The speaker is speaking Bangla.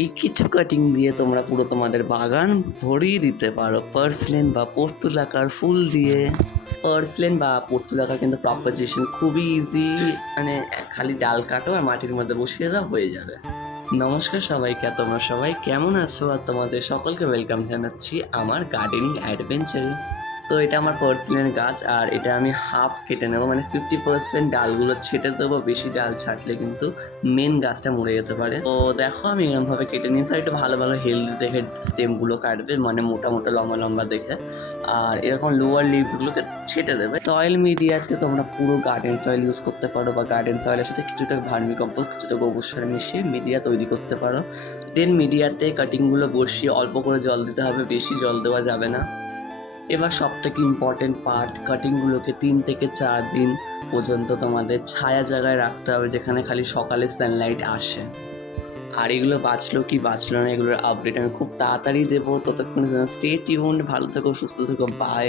এই কিছু কাটিং দিয়ে তোমরা পুরো তোমাদের বাগান ভরিয়ে দিতে পারো পার্সলেন বা পর্তুলাকার ফুল দিয়ে। পার্সলেন বা পর্তুলাকা কিন্তু প্রপোজিশন খুবই ইজি, মানে খালি ডাল কাটো আর মাটির মধ্যে বসিয়ে দাও, হয়ে যাবে। নমস্কার সবাইকে, তোমরা সবাই কেমন আছো? আর তোমাদের সকলকে ওয়েলকাম জানাচ্ছি আমার গার্ডেনিং অ্যাডভেঞ্চারে। তো এটা আমার পার্সলেন গাছ, আর এটা আমি হাফ কেটে নেবো, মানে 50% ডালগুলো ছেটে দেবো। বেশি ডাল ছাটলে কিন্তু মেন গাছটা মরে যেতে পারে। তো দেখো আমি এরকমভাবে কেটে নিয়েছি। আর একটু ভালো ভালো হেলদি দেখে স্টেমগুলো কাটবে, মানে মোটা মোটা লম্বা লম্বা দেখে। আর এরকম লোয়ার লিভসগুলোকে ছেটে দেবে। সয়েল মিডিয়াতে তোমরা পুরো গার্ডেন সয়েল ইউজ করতে পারো, বা গার্ডেন সয়েলের সাথে কিছুটা ভার্মি কম্পোস্ট, কিছুটা গোবর সার মিশিয়ে মিডিয়া তৈরি করতে পারো। দেন মিডিয়াতে কাটিংগুলো বসিয়ে অল্প করে জল দিতে হবে, বেশি জল দেওয়া যাবে না। এবার সবথেকে ইম্পর্টেন্ট পার্ট, কাটিংগুলোকে 3 থেকে 4 দিন পর্যন্ত তোমাদের ছায়া জায়গায় রাখতে হবে, যেখানে খালি সকালে সানলাইট আসে। আর এগুলো বাঁচলো কি বাঁচলো না, এগুলোর আপডেট আমি খুব তাড়াতাড়ি দেবো। ততক্ষণ স্টে টিউনড, ভালো থেকো, সুস্থ থেকো, বাই।